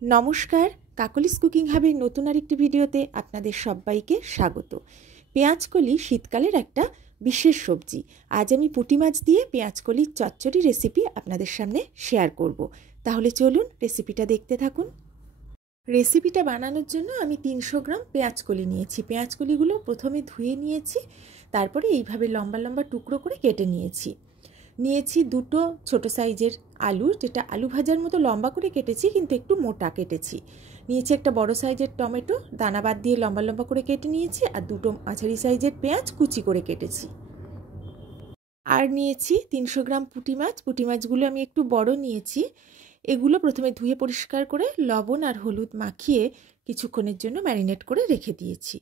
নমস্কার, কাকলিস কুকিং হাবের নতুন আরেকটি ভিডিওতে আপনাদের সবাইকে স্বাগত। পেঁয়াজকলি শীতকালের একটা বিশেষ সবজি। আজ আমি পুঁটি মাছ দিয়ে পেঁয়াজকলির চচ্চড়ি রেসিপি আপনাদের সামনে শেয়ার করব। তাহলে চলুন রেসিপিটা দেখতে থাকুন। রেসিপিটা বানানোর জন্য আমি 300 গ্রাম পেঁয়াজকলি নিয়েছি। পেঁয়াজকলিগুলো প্রথমে ধুয়ে নিয়েছি, তারপরে এইভাবে লম্বা লম্বা টুকরো করে কেটে নিয়েছি। দুটো ছোট সাইজের আলু, যেটা আলু ভাজার মতো লম্বা করে কেটেছি কিন্তু একটু মোটা কেটেছি। নিয়েছি একটা বড় সাইজের টমেটো, দানা বাদ দিয়ে লম্বা লম্বা করে কেটে নিয়েছি। আর দুটো মাঝারি সাইজের পেঁয়াজ কুচি করে কেটেছি। আর নিয়েছি 300 গ্রাম পুঁটি মাছ। পুঁটি মাছগুলো আমি একটু বড় নিয়েছি। এগুলো প্রথমে ধুয়ে পরিষ্কার করে লবণ আর হলুদ মাখিয়ে কিছুক্ষণের জন্য ম্যারিনেট করে রেখে দিয়েছি।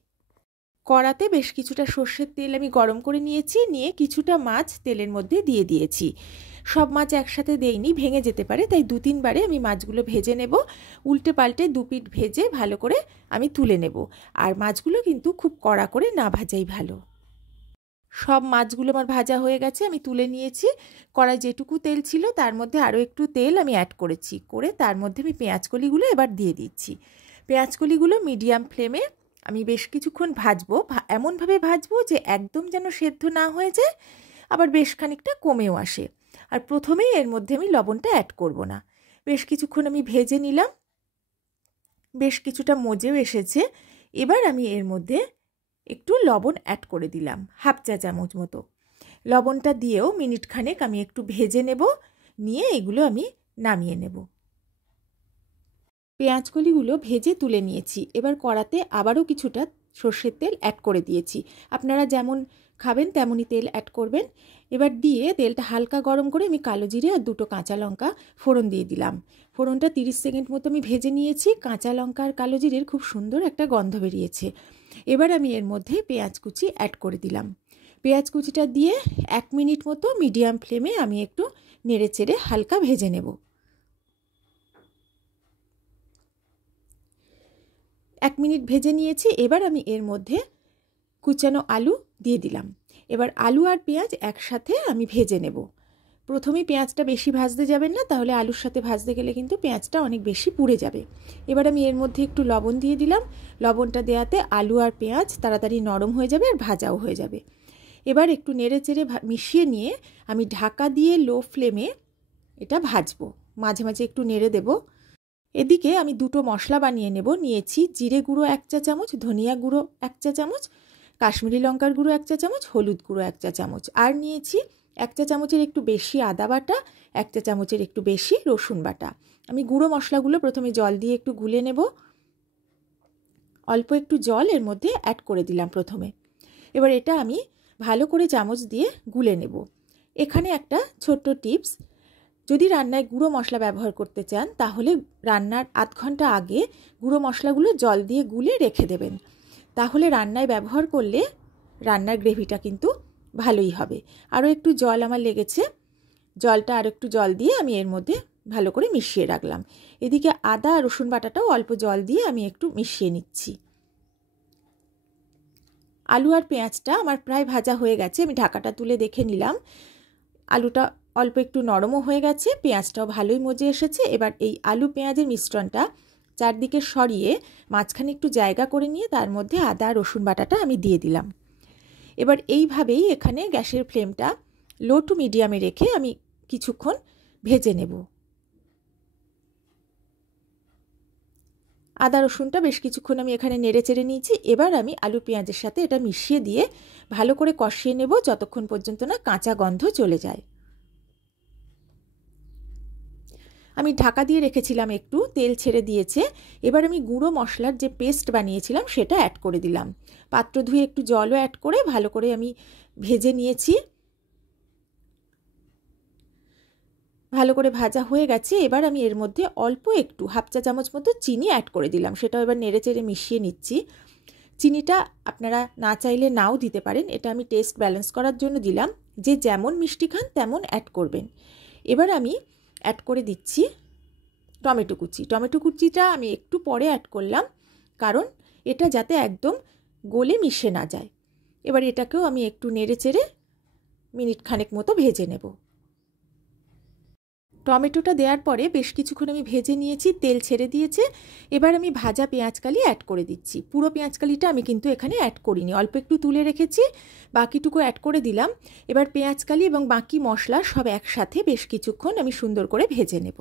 কড়াতে বেশ কিছুটা সর্ষের তেল আমি গরম করে নিয়েছি। নিয়ে কিছুটা মাছ তেলের মধ্যে দিয়ে দিয়েছি। সব মাছ একসাথে দেইনি, ভেঙে যেতে পারে, তাই 2-3 বারে আমি মাছগুলো ভেজে নেব। উল্টে পাল্টে 2 পিঠ ভেজে ভালো করে আমি তুলে নেব। আর মাছগুলো কিন্তু খুব কড়া করে না ভাজাই ভালো। সব মাছগুলো আমার ভাজা হয়ে গেছে, আমি তুলে নিয়েছি। কড়াই যেটুকু তেল ছিল তার মধ্যে আরও একটু তেল আমি অ্যাড করেছি। করে তার মধ্যে আমি পেঁয়াজকলিগুলো এবার দিয়ে দিচ্ছি। পেঁয়াজকলিগুলো মিডিয়াম ফ্লেমে আমি বেশ কিছুক্ষণ ভাজবো। এমনভাবে ভাজবো যে একদম যেন সেদ্ধ না হয়ে যায়, আবার বেশ খানিকটা কমেও আসে। আর প্রথমেই এর মধ্যে আমি লবণটা অ্যাড করব না। বেশ কিছুক্ষণ আমি ভেজে নিলাম, বেশ কিছুটা মজেও এসেছে। এবার আমি এর মধ্যে একটু লবণ অ্যাড করে দিলাম, 1/2 চা চামচ মতো। লবণটা দিয়েও মিনিট খানেক আমি একটু ভেজে নেব। নিয়ে এগুলো আমি নামিয়ে নেব। পেঁয়াজকলিগুলো ভেজে তুলে নিয়েছি। এবার কড়াতে আবারও কিছুটা সর্ষের তেল অ্যাড করে দিয়েছি। আপনারা যেমন খাবেন তেমনই তেল অ্যাড করবেন। এবার দিয়ে তেলটা হালকা গরম করে আমি কালো জিরে আর 2টো কাঁচা লঙ্কা ফোড়ন দিয়ে দিলাম। ফোড়নটা 30 সেকেন্ড মতো আমি ভেজে নিয়েছি। কাঁচা লঙ্কা আর কালো জিরের খুব সুন্দর একটা গন্ধ বেরিয়েছে। এবার আমি এর মধ্যে পেঁয়াজ কুচি অ্যাড করে দিলাম। পেঁয়াজ কুচিটা দিয়ে 1 মিনিট মতো মিডিয়াম ফ্লেমে আমি একটু নেড়ে চেড়ে হালকা ভেজে নেব। 1 মিনিট ভেজে নিয়েছি। এবার আমি এর মধ্যে কুচানো আলু দিয়ে দিলাম। এবার আলু আর পেঁয়াজ একসাথে আমি ভেজে নেব। প্রথমেই পেঁয়াজটা বেশি ভাজতে যাবেন না, তাহলে আলুর সাথে ভাজতে গেলে কিন্তু পেঁয়াজটা অনেক বেশি পুড়ে যাবে। এবার আমি এর মধ্যে একটু লবণ দিয়ে দিলাম। লবণটা দেওয়াতে আলু আর পেঁয়াজ তাড়াতাড়ি নরম হয়ে যাবে আর ভাজাও হয়ে যাবে। এবার একটু নেড়ে চেড়ে মিশিয়ে নিয়ে আমি ঢাকা দিয়ে লো ফ্লেমে এটা ভাজবো। মাঝে মাঝে একটু নেড়ে দেব। এদিকে আমি 2টো মশলা বানিয়ে নেব। নিয়েছি জিরে গুঁড়ো 1 চা চামচ, ধনিয়া গুঁড়ো 1 চা চামচ, কাশ্মীরি লঙ্কার গুঁড়ো 1 চা চামচ, হলুদ গুঁড়ো 1 চা চামচ। আর নিয়েছি 1 চা চামচের একটু বেশি আদা বাটা, 1 চা চামচের একটু বেশি রসুন বাটা। আমি গুঁড়ো মশলাগুলো প্রথমে জল দিয়ে একটু গুলে নেব। অল্প একটু জল এর মধ্যে অ্যাড করে দিলাম প্রথমে। এবার এটা আমি ভালো করে চামচ দিয়ে গুলে নেব। এখানে একটা ছোট্ট টিপস, যদি রান্নায় গুঁড়ো মশলা ব্যবহার করতে চান তাহলে রান্নার আধ ঘন্টা আগে গুঁড়ো মশলাগুলো জল দিয়ে গুলে রেখে দেবেন। তাহলে রান্নায় ব্যবহার করলে রান্নার গ্রেভিটা কিন্তু ভালোই হবে। আরও একটু জল আমার লেগেছে, জলটা আর একটু জল দিয়ে আমি এর মধ্যে ভালো করে মিশিয়ে রাখলাম। এদিকে আদা আর রসুন বাটাটাও অল্প জল দিয়ে আমি একটু মিশিয়ে নিচ্ছি। আলু আর পেঁয়াজটা আমার প্রায় ভাজা হয়ে গেছে। আমি ঢাকাটা তুলে দেখে নিলাম। আলুটা অল্প একটু নরমও হয়ে গেছে, পেঁয়াজটাও ভালোই মজে এসেছে। এবার এই আলু পেঁয়াজের মিশ্রণটা চারদিকে সরিয়ে মাঝখানে একটু জায়গা করে নিয়ে তার মধ্যে আদা রসুন বাটাটা আমি দিয়ে দিলাম। এবার এইভাবেই এখানে গ্যাসের ফ্লেমটা লো টু মিডিয়ামে রেখে আমি কিছুক্ষণ ভেজে নেব। আদা রসুনটা বেশ কিছুক্ষণ আমি এখানে নেড়ে চেড়ে নিয়েছি। এবার আমি আলু পেঁয়াজের সাথে এটা মিশিয়ে দিয়ে ভালো করে কষিয়ে নেব যতক্ষণ পর্যন্ত না কাঁচা গন্ধ চলে যায়। আমি ঢাকা দিয়ে রেখেছিলাম, একটু তেল ছেড়ে দিয়েছে। এবার আমি গুঁড়ো মশলার যে পেস্ট বানিয়েছিলাম সেটা অ্যাড করে দিলাম। পাত্র ধুয়ে একটু জলও অ্যাড করে ভালো করে আমি ভেজে নিয়েছি। ভালো করে ভাজা হয়ে গেছে। এবার আমি এর মধ্যে অল্প একটু 1/2 চা চামচ মতো চিনি অ্যাড করে দিলাম। সেটাও এবার নেড়ে চেড়ে মিশিয়ে নিচ্ছি। চিনিটা আপনারা না চাইলে নাও দিতে পারেন, এটা আমি টেস্ট ব্যালেন্স করার জন্য দিলাম। যে যেমন মিষ্টি খান তেমন অ্যাড করবেন। এবার আমি অ্যাড করে দিচ্ছি টমেটো কুচি। টমেটো কুচিটা আমি একটু পরে অ্যাড করলাম, কারণ এটা যাতে একদম গলে মিশে না যায়। এবার এটাকেও আমি একটু নেড়ে চেড়ে মিনিট খানেক মতো ভেজে নেব। টমেটোটা দেওয়ার পরে বেশ কিছুক্ষণ আমি ভেজে নিয়েছি, তেল ছেড়ে দিয়েছে। এবার আমি ভাজা পেঁয়াজকালি অ্যাড করে দিচ্ছি। পুরো পেঁয়াজকালিটা আমি কিন্তু এখানে অ্যাড করিনি, অল্প একটু তুলে রেখেছি, বাকিটুকু অ্যাড করে দিলাম। এবার পেঁয়াজকালি এবং বাকি মশলা সব একসাথে বেশ কিছুক্ষণ আমি সুন্দর করে ভেজে নেব।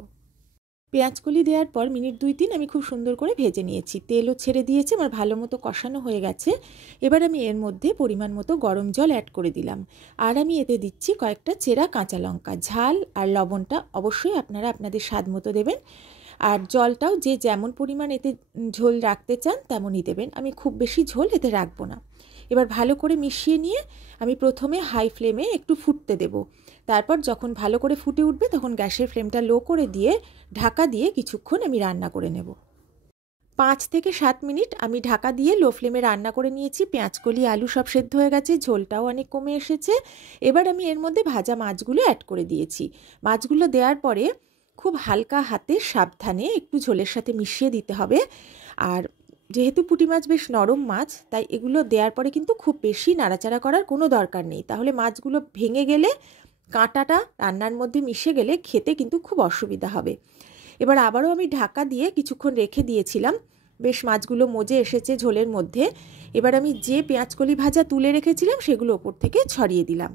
পেঁয়াজকলি দেওয়ার পর মিনিট 2-3 আমি খুব সুন্দর করে ভেজে নিয়েছি, তেলও ছেড়ে দিয়েছে, আমার ভালো মতো কষানো হয়ে গেছে। এবার আমি এর মধ্যে পরিমাণ মতো গরম জল অ্যাড করে দিলাম, আর আমি এতে দিচ্ছি কয়েকটা চেরা কাঁচা লঙ্কা। ঝাল আর লবণটা অবশ্যই আপনারা আপনাদের স্বাদ মতো দেবেন, আর জলটাও যে যেমন পরিমাণ এতে ঝোল রাখতে চান তেমনই দেবেন। আমি খুব বেশি ঝোল এতে রাখবো না। এবার ভালো করে মিশিয়ে নিয়ে আমি প্রথমে হাই ফ্লেমে একটু ফুটতে দেব। তারপর যখন ভালো করে ফুটে উঠবে তখন গ্যাসের ফ্লেমটা লো করে দিয়ে ঢাকা দিয়ে কিছুক্ষণ আমি রান্না করে নেব। 5 থেকে 7 মিনিট আমি ঢাকা দিয়ে লো ফ্লেমে রান্না করে নিয়েছি। পেঁয়াজকলি আলু সব সেদ্ধ হয়ে গেছে, ঝোলটাও অনেক কমে এসেছে। এবার আমি এর মধ্যে ভাজা মাছগুলো অ্যাড করে দিয়েছি। মাছগুলো দেওয়ার পরে খুব হালকা হাতে সাবধানে একটু ঝোলের সাথে মিশিয়ে দিতে হবে। আর যেহেতু পুঁটি মাছ বেশ নরম মাছ, তাই এগুলো দেওয়ার পরে কিন্তু খুব বেশি নাড়াচাড়া করার কোনো দরকার নেই, তাহলে মাছগুলো ভেঙে গেলে, কাঁটাটা রান্নার মধ্যে মিশে গেলে খেতে কিন্তু খুব অসুবিধা হবে। এবার আবারও আমি ঢাকা দিয়ে কিছুক্ষণ রেখে দিয়েছিলাম, বেশ মাছগুলো মজে এসেছে ঝোলের মধ্যে। এবার আমি যে পেঁয়াজকলি ভাজা তুলে রেখেছিলাম সেগুলো ওপর থেকে ছড়িয়ে দিলাম।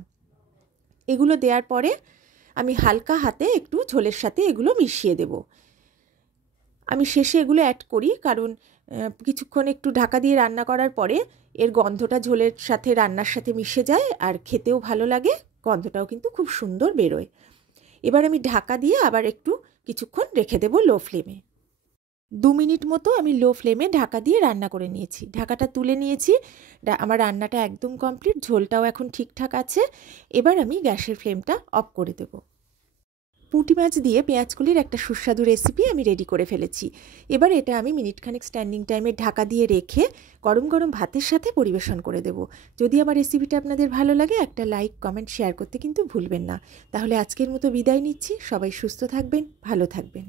এগুলো দেওয়ার পরে আমি হালকা হাতে একটু ঝোলের সাথে এগুলো মিশিয়ে দেব। আমি শেষে এগুলো অ্যাড করি কারণ কিছুক্ষণ একটু ঢাকা দিয়ে রান্না করার পরে এর গন্ধটা ঝোলের সাথে রান্নার সাথে মিশে যায়, আর খেতেও ভালো লাগে, গন্ধটাও কিন্তু খুব সুন্দর বেরোয়। এবার আমি ঢাকা দিয়ে আবার একটু কিছুক্ষণ রেখে দেব লো ফ্লেমে। 2 মিনিট মতো আমি লো ফ্লেমে ঢাকা দিয়ে রান্না করে নিয়েছি। ঢাকাটা তুলে নিয়েছি, আমার রান্নাটা একদম কমপ্লিট, ঝোলটাও এখন ঠিকঠাক আছে। এবার আমি গ্যাসের ফ্লেমটা অফ করে দেব। পুঁটি মাছ দিয়ে পেঁয়াজকলির একটা সুস্বাদু রেসিপি আমি রেডি করে ফেলেছি। এবার এটা আমি মিনিটখানেক স্ট্যান্ডিং টাইমে ঢাকা দিয়ে রেখে গরম গরম ভাতের সাথে পরিবেশন করে দেব। যদি আমার রেসিপিটা আপনাদের ভালো লাগে একটা লাইক, কমেন্ট, শেয়ার করতে কিন্তু ভুলবেন না। তাহলে আজকের মতো বিদায় নিচ্ছি। সবাই সুস্থ থাকবেন, ভালো থাকবেন।